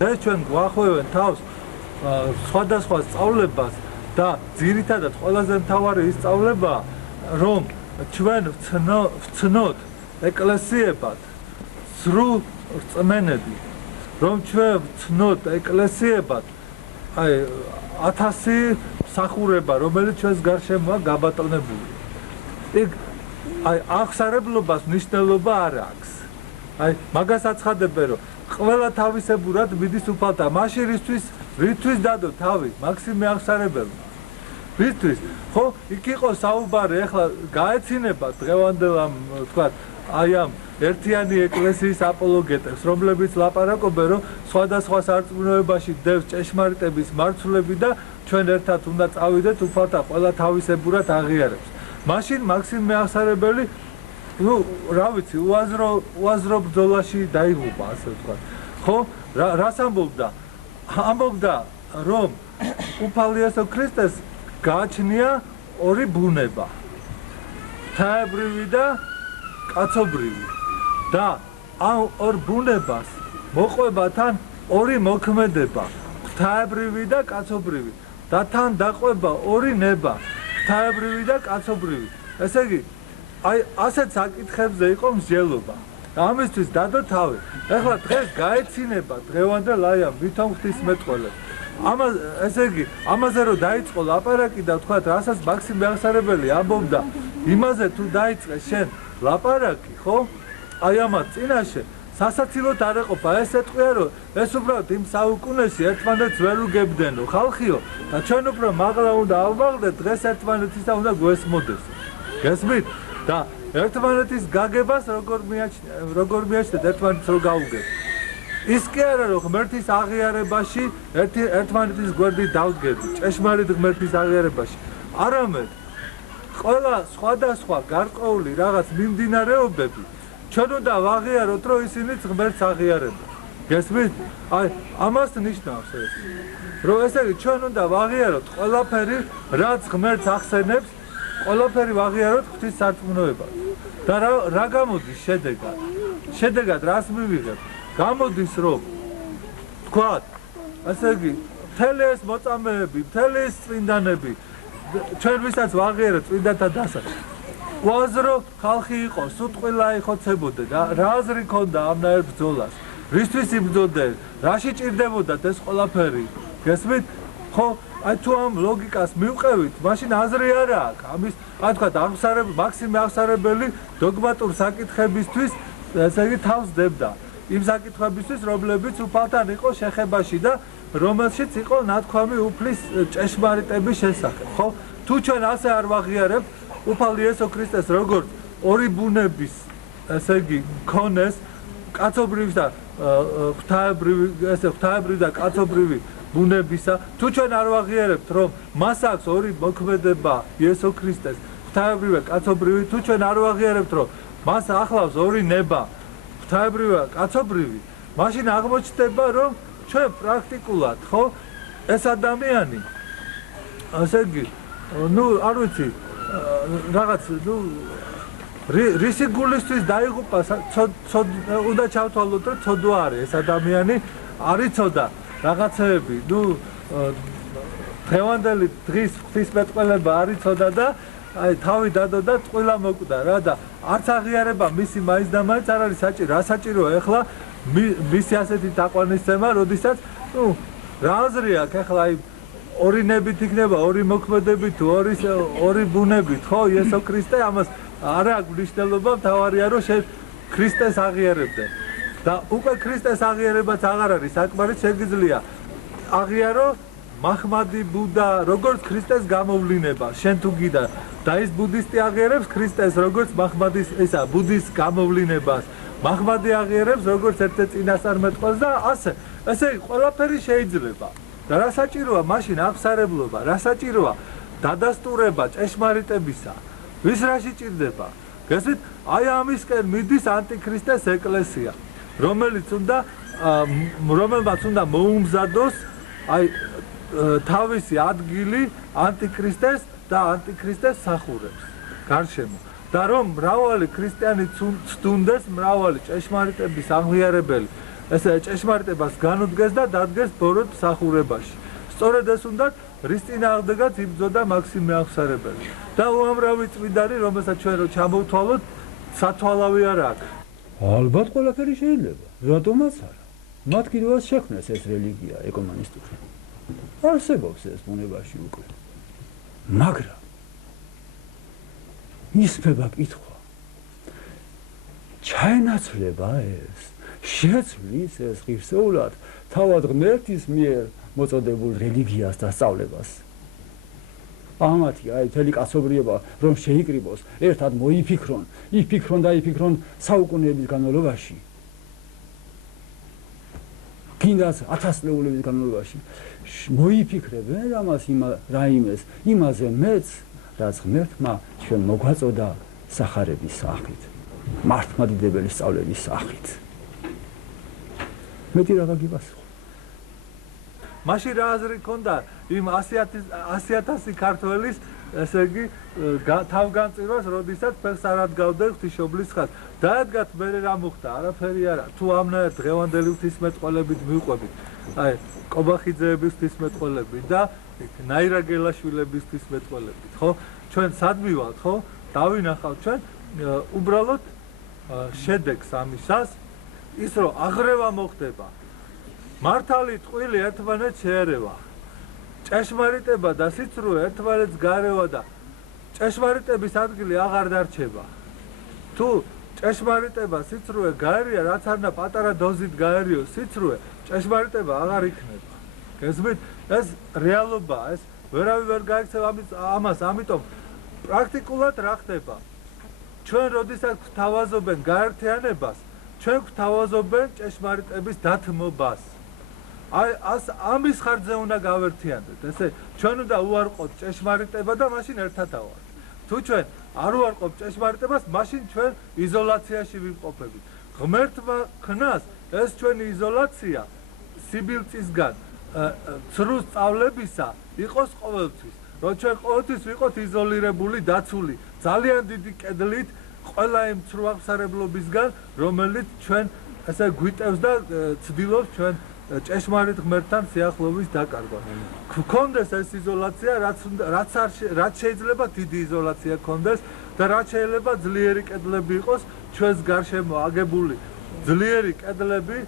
ეს ჩვენ გვახვევენ თავს სხვადასხვა სწავლებას და ძირითადად ყველაზე მთავარი ის სწავლება, რომ ჩვენ ვცნოთ ეკლესიებად სრულ რწმენები, რომ ჩვენ ვცნოთ ეკლესიებად აი 1000 მსახურება, რომელიც ჩვენს გარშემოა გაბატონებული. იქ აი აღსარებლობას მნიშვნელობა არ აქვს. აი მაგას აცხადებენ, რომ ყველა თავისებურად მიდის უფალთან. მაშინ რისთვის დადო თავი მაქსიმე აღსარებელმა? რისთვის? ხო, იქ იყო საუბარი, ახლა გაეცინება დღევანდელ ამ თქვა აი ამ ერთიანი ეკლესიის აპოლოგეტებს, რომლებიც ლაპარაკობენ, რომ სხვადასხვა სარწმუნოებაში დევს ჭეშმარიტების მარცვლები და ჩვენ ერთად უნდა წავიდეთ უფალთან, ყველა თავისებურად აღიარებს. მაშინ მაქსიმე აღსარებელი ну, რა ვიცი, უაზრო ბრძოლაში დაიღუპა, ასე ვთქვათ. ხო, რას ამბობდა? ამბობდა, რომ უფალი იესო ქრისტეს გააჩნია ორი ბუნება. ღვთაებრივი და კაცობრივი. და ამ ორ ბუნებას მოყვება თან ორი მოქმედება, ღვთაებრივი და კაცობრივი. და თან დაყვება ორი ნება, ღვთაებრივი და კაცობრივი. ესე იგი, აი ასეთ საკითხებზე იყო მსჯელობა. ამისთვის დადო თავი. ეხლა დღეს გაეცინება დღევანდელ აი ამ ვითომ ღვთისმეტყველებს. ესე იგი, ამაზე რომ დაიწყო ლაპარაკი და თქვა, რასაც მაქსიმე აღსარებელი ამბობდა, იმაზე თუ დაიწყე შენ ლაპარაკი, ხო? აი ამათ წინაშე სასაცილოდ არ ეყოფა, ეს ეთქვია, რომ ეს უბრალოდ იმ საუკუნეში ერთმანეთს ვერ უგებდენო, ხალხიო, და ჩვენ უფრო მაღლა უნდა ავმაღლდეთ, დღეს ერთმანეთისა უნდა გვესმოდეს. გესმით? და ერთმანეთის გაგებას როგორ მიაჩნდეთ ერთმანეთს რო გაუგებთ. ის კი არა, რომ ღმერთის აღიარებაში ერთმანეთის გვერდით დავდგებით, ჭეშმარიტ ღმერთის აღიარებაში. არამედ ყველა სხვადასხვა გარკვეული რაღაც მიმდინარეობები ჩვენ უნდა ვაღიაროთ, რომ ისინიც ღმერთს აღიარებენ. გესმით? აი, ამას ნიშნავს ეს. რომ ესე იგი, ჩვენ უნდა ვაღიაროთ ყველაფერი, რაც ღმერთს ახსენებს, ყველაფერი ვაღიაროთ ღვთის სარწმუნოებას. და რა გამოდის შედეგად? შედეგად რას მივიღებთ? გამოდის, რომ თქვათ, ასე იგი, მთელი ეს მოწამეები, მთელი ეს წმინდანები, ჩვენ ვისაც ვაღიარეთ წმინდანთა დასაწყისად, უაზრო ხალხი იყო, სუტყვილა იხოცებოდა და რა აზრი ჰქონდა ამნაირ ბრძოლას? რისთვის იბრძოდნენ? რაში ჭირდებოდათ ეს ყველაფერი? გესმით? ხო, აი თუ ამ ლოგიკას მივყევით, მაშინ აზრი არ აქვს. ამის, აი თქვათ, მაქსიმე აღსარებელი დოგმატურ საკითხებისთვის, ესე იგი, თავს დებდა. იმ საკითხებისთვის, რომლებიც უფალთან იყო შეხებაში და რომელშიც იყო ნათქვამი უფლის ჭეშმარიტების შესახებ, ხო? თუ ჩვენ ასე არ ვაღიარებთ უფალ იესო ქრისტეს, როგორც ორი ბუნების, ესე იგი, მქონეს, კაცობრივი და ღვთაებრივი და კაცობრივი ბუნებისა, თუ ჩვენ არ ვაღიარებთ, რომ მას აქვს ორი მოქმედება იესო ქრისტეს, ღვთაებრივი და კაცობრივი, თუ ჩვენ არ ვაღიარებთ, რომ მას ახლავს ორი ნება, ღვთაებრივი და კაცობრივი, მაშინ აღმოჩნდება, რომ ჩვენ პრაქტიკულად, ხო, ეს ადამიანი, ასე იგი, ну, არ ვიცი, რაღაც, ну, რისი გულისთვის დაიღუპა, უნდა ჩავთვალოთ, რომ ცოდვა არის ეს ადამიანი, არ იცოდა რაღაცეები, ну, დღევანდელი დღის ღვთისმეტყველება არ იცოდა და აი თავი დადო და წყვილა მოკვდა რა და არც აღიარება მისი მაინც და მაინც არ არის საჭირო. რა საჭიროა ახლა მისი ასეთი თაყვანისცემა, როდესაც, ну, რა აზრი აქვს ახლა აი ორი ნებით იქნება, ორი მოქმედებით, ორი ბუნებით, ხო, იესო ქრისტე, ამას არ აქვს მნიშვნელობა, მთავარია რომ შენ ქრისტეს აღიარებდე. და უკვე ქრისტეს აღიარებაც აღარ არის საკმარისი, შეგიძლია აღიარო მაჰმადი ბუდა, როგორც ქრისტეს გამოვლინება, შენ თუ გიდა და ის ბუდისტი აღიარებს ქრისტეს როგორც მაჰმადის ისა ბუდის გამოვლინებას. მაჰმადი აღიარებს როგორც ერთ-ერთ წინასწარმეტყველს და ასე. ესე ყველაფერი შეიძლება. და რა საჭიროა მაშინ აღსარებლობა, რა საჭიროა დადასტურება ჭეშმარიტებისა. ვის რაში ჭირდება? გესმით? აი ამისკენ მიდის ანტიქრისტეს ეკლესია, რომელმაც უნდა მოუმზადოს აი თავისი ადგილი ანტიქრისტეს და ანტიქრისტეს სახურებს გარშემო. და რომ მრავალი ქრისტიანი ცდუნდეს, მრავალი ჭეშმარიტების აღიარებელი ესე ჭეშმარიტებას განუდგეს და დადგეს ბოროტ მსახურებაში. სწორედ ეს უნდა რის წინააღმდეგაც იბრძოდა მაქსიმე აღსარებელი. და უამრავი წმინდანი, რომელსაც ჩვენ რო ჩამოვთვალოთ, სათვალავი არ აქვს. ალბათ ყველაფერი შეიძლება, რატომაც არა. მათ კიდევაც შექმნეს ეს რელიგია ეკონომისტური. არსებობს ეს ბუნებაში უკვე. მაგრამ ისმება კითხვა. ჩაენაცვლება ეს, შეცვლის ეს ღირსეულად თავად ღმერთის მიერ მოწოდებულ რელიგიას და სწავლებას. ამათი აი მთელი კაცობრიობა რომ შეიკრიბოს, ერთად იფიქრონ და იფიქრონ საუკუნეების განმავლობაში. კიდაც 1000 წლეულების განმავლობაში მოიფიქრებენ რაიმეს იმაზე მეც, რაც ღმერთმა ჩვენ მოგვაწოდა სახარების სახით, მართლმადიდებელი სწავლების სახით. მეტი რაღა გიპასუხა. მაშინ რა აზრი ქონდა იმ 100,000 ქართველის, ესე იგი, თავგანწირვას, როდესაც ფეხს არ ადგავდნენ ღვთისმშობლის ხაზს. დაედგათ მერე რა მოხდა, არაფერი არა. თუ ამნაირ დღევანდელი ღვთისმეტყველებით მივყვებით, აი, კობახიძეების ღვთისმეტყველებით და ნაირა გელაშვილების ღვთისმეტყველებით, ხო? ჩვენ სად მივალთ, ხო? დავინახავთ ჩვენ უბრალოდ შედეგს ამისას, ის რომ აღრევა მოხდება. მართალი ტყვილი ერთმანეთს შეერევა. ჭეშმარიტება და სიცრუე ერთმანეთს გაერევა და ჭეშმარიტების ადგილი აღარ დარჩება. თუ ჭეშმარიტება სიცრუე გაერია, რაც არნა პატარა დოზით გაერიოს სიცრუე, ჭეშმარიტება აღარ იქნება. გესმით? ეს რეალობაა, ეს ვერავინ ვერ გაიქცევა ამას, ამიტომ პრაქტიკულად რა ხდება? ჩვენ როდესაც გვთავაზობენ გაერთიანებას, ჩვენ გვთავაზობენ ჭეშმარიტების დათმობას. აი ამის ხარჯზე უნდა გავერთიანდეთ, ესე ჩვენ უნდა უარყოთ ჭეშმარიტება და მაშინ ერთად ავართ. თუ ჩვენ არ უარყობთ ჭეშმარიტებას, მაშინ ჩვენ იზოლაციაში ვიმყოფებით. ღმერთმა ხნას ეს ჩვენი იზოლაცია სიბილწისგან ცრუ სწავლებისა იყოს ყოველთვის. რომ ჩვენ ყოველთვის ვიყოთ იზოლირებული, დაცული, ძალიან დიდი კედლით ყველა იმ ცრუ აღსარებლობისგან, რომელიც ჩვენ ესე გვიტევს და ცდილობს ჩვენ ჭეშმარიტ ღმერთთან სიახლოვის დაკარგვა. გქონდეს ეს იზოლაცია, რაც შეიძლება დიდი იზოლაცია გქონდეს და რაც შეიძლება ძლიერი კედლები იყოს ჩვენს გარშემო აგებული, ძლიერი კედლები,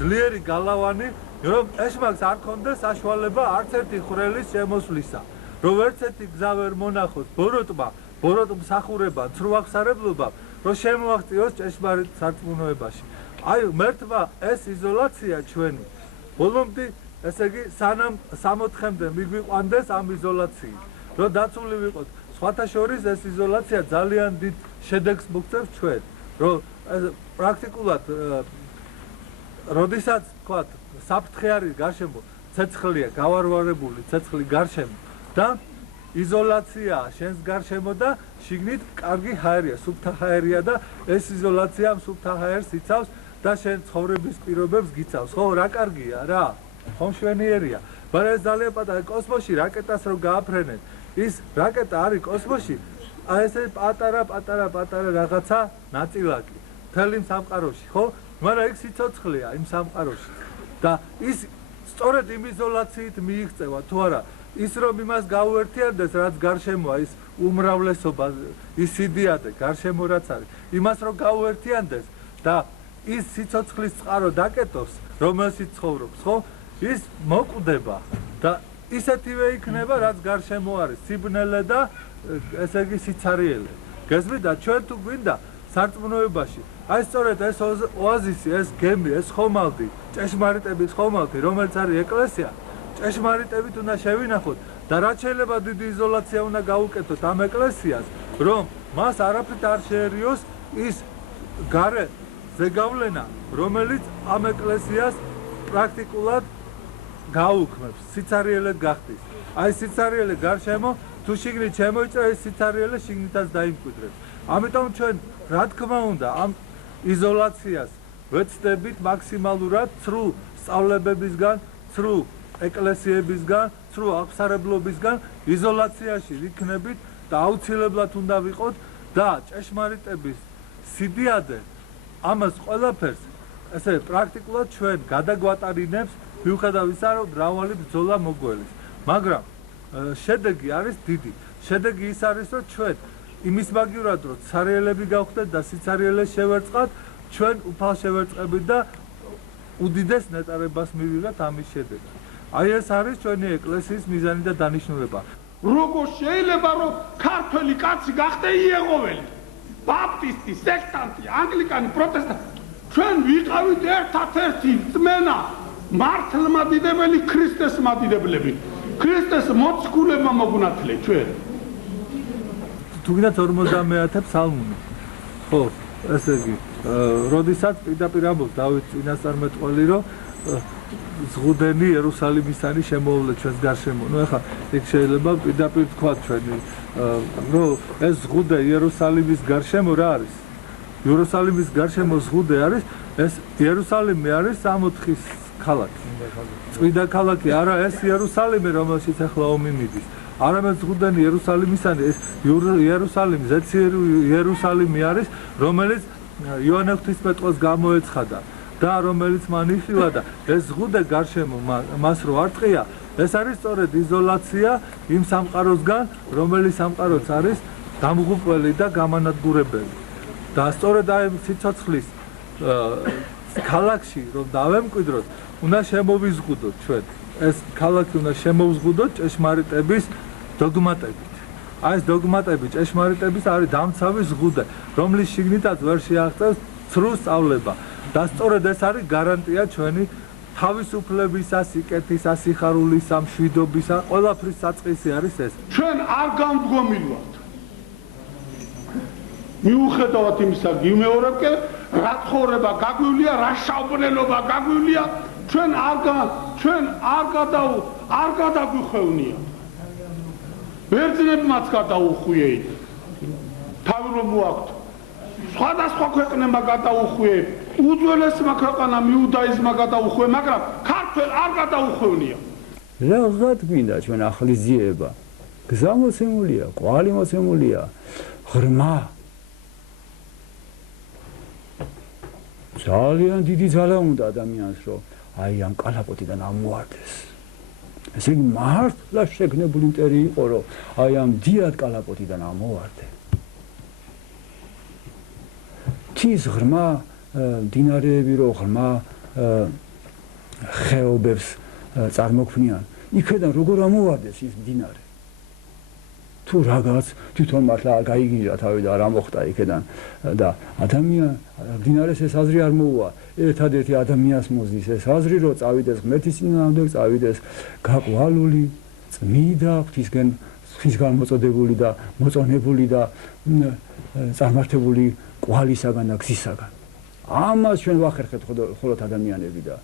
ძლიერი გალავანი, რომ ეშმაკს არ გქონდეს საშუალება არც ერთი ხვრელის შემოსვლისა. რომ ერთ ერთი გზა ვერ მონახოს ბოროტ მსახურებამ, ცრუ აღსარებლობამ, რომ შემოაღწიოს ჭეშმარიტ სარწმუნოებაში. აი, ღმერთმა ეს იზოლაცია ჩვენი ბოლომდე, ესე იგი, სანამ 60-მდე მიგვიყვანდეს ამ იზოლაციით, რომ დაცული ვიყოთ. სხვათა შორის ეს იზოლაცია ძალიან დიდ შედეგს მოგწევს ჩვენ, რომ პრაქტიკულად როდესაც თქვათ, საფრთხე არის გარშემო, ცეცხლია, გავარვარებული ცეცხლი გარშემო და იზოლაცია შენს გარშემო და შიგნით კარგი ჰაერია, სუფთა ჰაერია და ეს იზოლაცია ამ სუფთა ჰაერს იცავს და შენ ცხოვრების პირობებს გიცავს, ხო? რა კარგია რა? ხომ შვენიერია. მაგრამ ეს ძალიან პატარა კოსმოსში რაკეტას რო გააფრენენ, ის რაკეტა არის კოსმოსში, აი ესე პატარა რაღაცა ნაწილაკი მთელი სამყაროში, ხო? მაგრამ იქ სიცოცხლეა იმ სამყაროში. და ის სწორედ იმ იზოლაციით მიიღწევა, თუ არა, ის რომ იმას გაუერთიანდეს, რაც გარშემოა, ის უმრავლესობა, ის სიდიადე გარშემო რაც არის, იმას რომ გაუერთიანდეს და ის სიცოცხლის წყარო დაკეტოს, რომელშიც ცხოვრობს, ხო? ის მოკვდება და ისეთივე იქნება, რაც გარშემო არის, სიბნელე და ესე იგი სიცარიელე. გესმით და ჩვენ თუ გვინდა სარწმუნოებაში, აი სწორედ ეს ოაზისი, ეს გემი, ეს ხომალდი, ჭეშმარიტების ხომალდი, რომელიც არის ეკლესია, ჭეშმარიტებით უნდა შევინახოთ და რაც შეიძლება დიდი იზოლაცია უნდა გაუკეთოთ ამ ეკლესიას, რომ მას არაფრით არ შეერიოს ის გარე ზეგავლენა, რომელიც ამ ეკლესიას პრაქტიკულად გაუქმებს, სიცარიელედ გახდის. აი სიცარიელე გარშემო თუ შიგნით შემოიწვა, ეს სიცარიელე შიგნითაც დაიმკვიდრებს. ამიტომ ჩვენ რა თქმა უნდა ამ იზოლაციას ვეცდებით მაქსიმალურად ცრუ სწავლებებისგან, ცრუ ეკლესიებისგან, ცრუ აღსარებლობისგან იზოლაციაში ვიქნებით და აუცილებლად უნდა ვიყოთ და ჭეშმარიტების სიდიადე ამას ყველაფერს ესე პრაქტიკულად ჩვენ გადაგვატარინებს მიუხედავ ისა, რომ მრავალი ბრძოლა მოგველის. მაგრამ შედეგი არის დიდი. შედეგი ის არის, რომ ჩვენ იმის მაგივრად, რომ ცარიელები გავხდეთ და სიცარიელეს შევერწყათ, ჩვენ უფალ შევერწყებით და უდიდეს ნეტარებას მივიღეთ ამის შედეგად. აი ეს არის ჩვენი ეკლესიის მიზანი და დანიშნულება. როგორ შეიძლება რომ ქართველი კაცი გახდე იეღოველი, ბაპტისტი, სექტანტი, ანგლიკანი, პროტესტანტი, ჩვენ ვიყავით ერთად-ერთი რწმენა, მართლმადიდებელი ქრისტეს მადიდებლები. ქრისტეს მოციქულებმა მოგუნათლე ჩვენ. თუ გინდათ 50 ფსალმუნი. ხო, ესე იგი, როდესაც პირდაპირ ამბობს დავით წინასწარმეტყველი, რომ ზღუდენი იერუსალიმისანი შემოვლე ჩვენს გარშემო. ნუ ეხლა იქ შეიძლება პირდაპირ თქვათ ჩვენი, რომ ეს ზღუდე იერუსალიმის გარშემო რა არის? იერუსალიმის გარშემო ზღუდე არის, ეს იერუსალიმი არის 64-ის ქალაქი. წმინდა ქალაქი არა ეს იერუსალიმი, რომელშიც ახლა ომი მიდის. არამედ ზღუდენი იერუსალიმისანი, ეს იერუსალიმი, ზეციერი იერუსალიმი არის, რომელიც იოანე ღვთისმეტყველს გამოეცხადა და რომელიც მან იხილა და ეს ზღუდე გარშემო მას რო არ ტყია, ეს არის სწორედ იზოლაცია იმ სამყაროსგან, რომელიც სამყაროც არის დამღუპველი და გამანადგურებელი. და სწორედ აი სიცოცხლის ქალაქში რომ დავემკვიდროთ, უნდა შემოვიზღუდოთ ჩვენ. ეს ქალაქი უნდა შემოვზღუდოთ ჭეშმარიტების დოგმატებით. აი ეს დოგმატები ჭეშმარიტების არის დამცავი ზღუდე, რომლის შიგნითაც ვერ შეაღწევს ცრუ სწავლება. და სწორედ ეს არის გარანტია ჩვენი თავისუფლებისა, სიკეთისა, სიხარულისა, მშვიდობისა, ყველაფრის საწყისი არის ეს. ჩვენ არ გამდგომილი ვართ. მიუხედავად იმისა, გიმეორებკე, რა ცხოვრება გაგვივლია, რა შავბრელობა გაგვივლია, ჩვენ არ გადაგვიხვევნია. ბერძნებმაც გადაუხვიეთ. თავი რომ მოაქვთ. სხვადასხვა ქვეყნებმა გადაუხვიეთ. უძველესმა ქვეყანამ იუდაიზმმა გადაუხვია, მაგრამ ქართველ არ გადაუხვევნია. რა გვინდა ჩვენ ახლის ძიება? გზა მოცემულია, ყვალი მოცემულია, ღრმა. ძალიან დიდი ძალა უნდა ადამიანს, რომ აი ამ კალაპოტიდან ამოარდეს. ესე იგი მართლა შეგნებული მტერი იყო, რომ აი ამ დიად კალაპოტიდან ამოვარდე. თის ღრმა დინარეები რო ღრმა ხეობებს წარმოქმნიან, იქიდან როგორ ამოვარდეს ის დინარე? თუ რაღაც თვითონ მართლა არ გაიგინჯა თავი და არ ამოხტა იქიდან და დინარეს ეს აზრი არ მოუვა, ერთადერთი ადამიანს მოსდის ეს აზრი, რომ წავიდეს ღმერთის წინააღმდეგ, წავიდეს გაყვალული, წმიდა, ღვთისგან მოწოდებული და მოწონებული და წარმართებული კვალისაგან და გზისაგან. ამას ჩვენ ვახერხეთ მხოლოდ ადამიანები და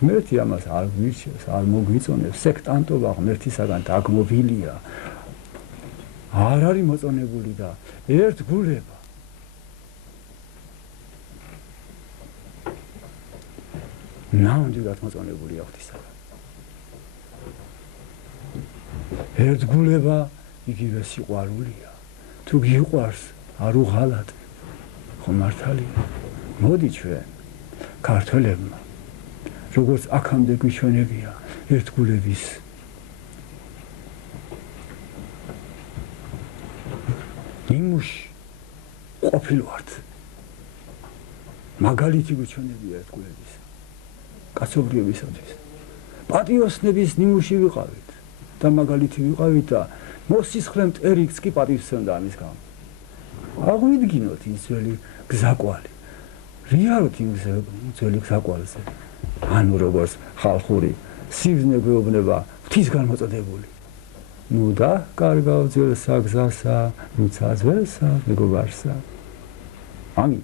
ღმერთი ამას არ გვირჩევს, არ მოგვიწონებს, სექტანტობა ღმერთისაგან დაგმობილია. არ არის მოწონებული და ერთგულება. ნამდვილად მოწონებულია ღვთისაგან. ერთგულება იგივე სიყვარულია. თუ გიყვარს, არ უღალატ. ხო მართალია. მოდი ჩვენ ქართველებმა როგორც აქამდე გვიჩვენებია ერთგულების ნიმუში ყოფილვართ. მაგალითი გვიჩვენებია ერთგულების კაცობრიობისათვის. პატიოსნების ნიმუში ვიყავით და მაგალითი ვიყავით და მოსისხლე მტერიც კი პატივსცემდა ამის გამო. აღვიდგინოთ ის ძველი გზაკვალი. რიაროთ იმ ძველი გზაკვალზე. ანუ როგორც ხალხური სიბზნე გვეუბნება ღვთისგან მოწოდებული. ნუ და კარგავ ძველსა გზასა, ნუცა ძველსა მეგობარსა. ამინ.